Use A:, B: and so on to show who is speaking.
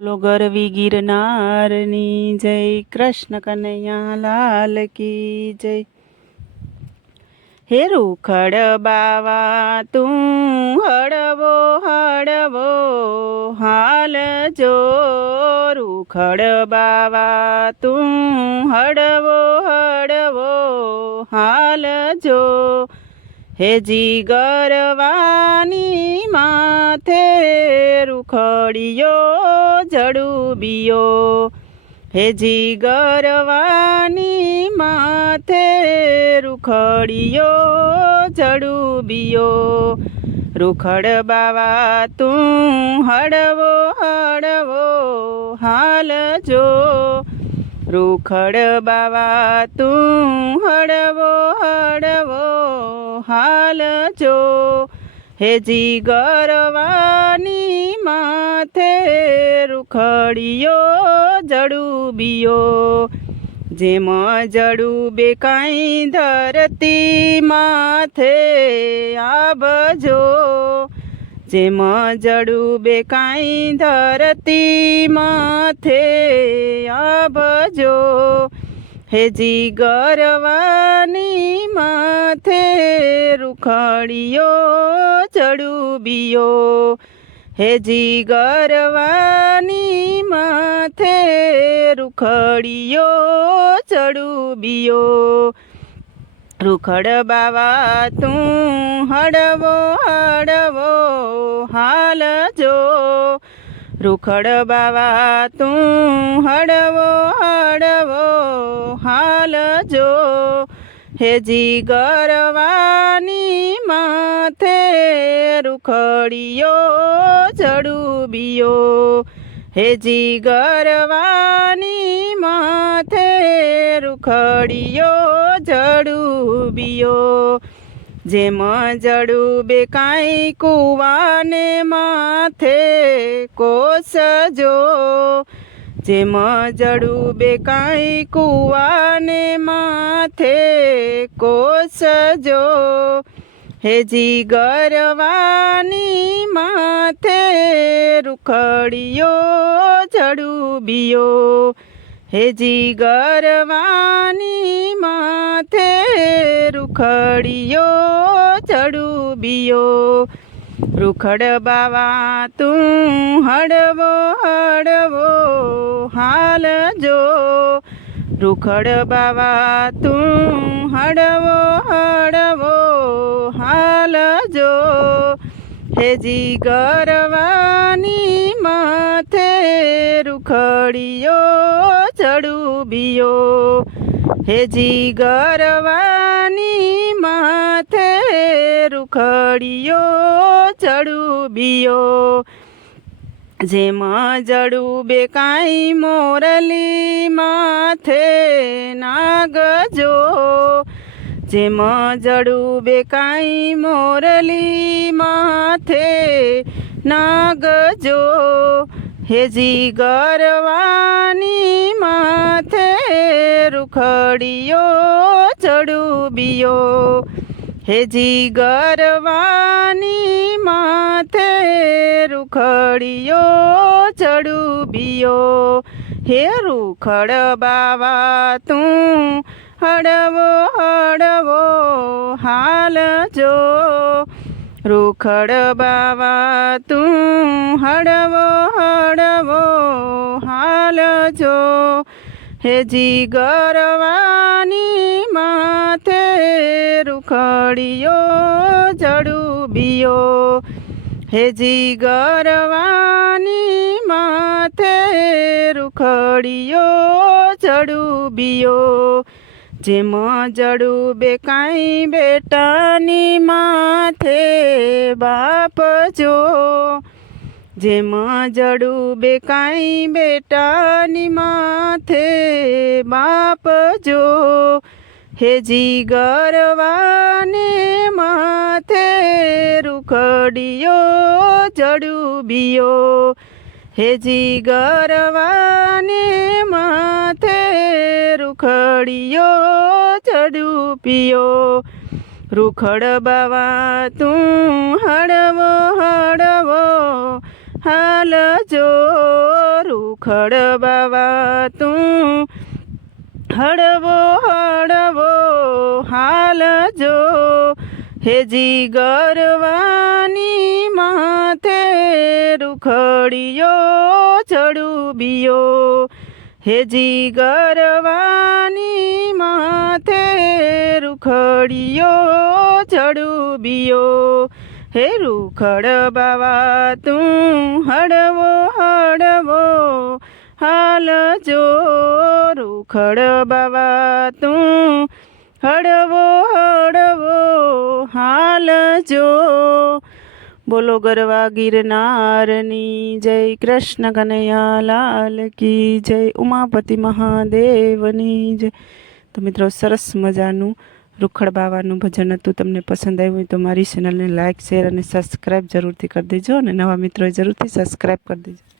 A: બોલો ગરવી ગિરનારની જય, કૃષ્ણ કનૈયા લાલ કી જય. હે રૂખડ બાવા, તું હળવો હળવો હાલ જો. રૂખડ બાવા, તું હળવો હળવો હાલ જો. હેજી ગરવાની માથે રૂખડિયો જડુબિયો. હેજી ગરવાની માથે રૂખડિયો જડુબિયો. રૂખડ બાવા, તું હડવો હડવો હાલ જો રૂખડ બાવા, તું હળવો હળવો, હાલ જો. હેજી ગરવાની માથે રૂખડિયો જડુબિયો જેમ જડુબે કાંઈ ધરતી માથે આબજો જેમ જડુબે કાંઈ ધરતી માથે આભજો હેજી ગરવાની માથે રૂખડિયો ચડુબિયો હેજી ગરવાની માથે રૂખડિયો ચડુબિયો રૂખડ બાવા તું હડવો હળવો હાલ જો. રૂખડ બાવા, તું હડવો હડવો હાલ જો. હેજી ગરવાની માથે રૂખડિયો જડુબિયો. હેજી ગરવાની માથે રૂખડિયો જડુબિયો. જેમ જડુબે કાંઈ કુવાને માથે કોસજો. જેમ જડુબે કાંઈ કુવાને માથે કોસજો. હેજી ગરવાની માથે રૂખડિયો જડુબિયો હેજી જીગરવાની માથે રૂખડિયો, ચડુબિયો. રૂખડ બાવા, તું હડવો હડવો હાલ જો. રૂખડ બાવા, તું હડવો હડવો હાલ જો. હે જીગરવાની માથે રૂખડિયો, ચડુબિયો, હેજી ગરવાની માથે રૂખડિયો, ચડુબિયો. જેમ જડુબે કાંઈ મોરલી માથે નાગજો, જેમ જડુબે કાંઈ મોરલી માથે નાગજો. હેજી ગરવાની માથે રૂખડિયો ચડુબિયો. હેજી ગરવાની માથે રૂખડિયો ચડુબિયો. હે રૂખડ બાવા, તું હડવો હડવો હાલ જો રૂખડ બાવા, તું હળવો હળવો, હાલ જો. હેજી ગરવાની માથે રૂખડિયો જડુબિયો હેજી ગરવાની માથે રૂખડિયો જડુબિયો જેમ જડુબે કાંઈ બેટાની માથે બાપ જો. જેમ જડુબે કાંઈ બેટાની માથે બાપ જો. હેજી ગરવાને માથે રૂખડિયો જડુબિયો હેજી ગરવાને માથે રૂખડિયો ચડુપિયો રૂખડ બાવા, તું હળવો હળવો. હાલ જો રૂખડ બાવા, તું હળવો હળવો. હાલ જો હેજી ગરવાની માથે રૂખડિયો ચડુબિયો હેજી ગરવાની માથે રૂખડિયો ચડુબિયો હે રૂખડ બાવા, તું હડવો હડવો હાલ જો રૂખડ બાવા, તું હડવો હડવો હાલ જો બોલો ગરવા ગિરનારની જય, કૃષ્ણ કનૈયા લાલ કી જય, ઉમાપતિ મહાદેવની જય. તો મિત્રો, સરસ મજાનું રૂખડ બાવાનું ભજન હતું. તમને પસંદ આવ્યું હોય તો મારી ચેનલને લાઇક શેર અને સબસ્ક્રાઈબ જરૂરથી કરી દેજો. અને નવા મિત્રોએ જરૂરથી સબસ્ક્રાઈબ કરી દેજો.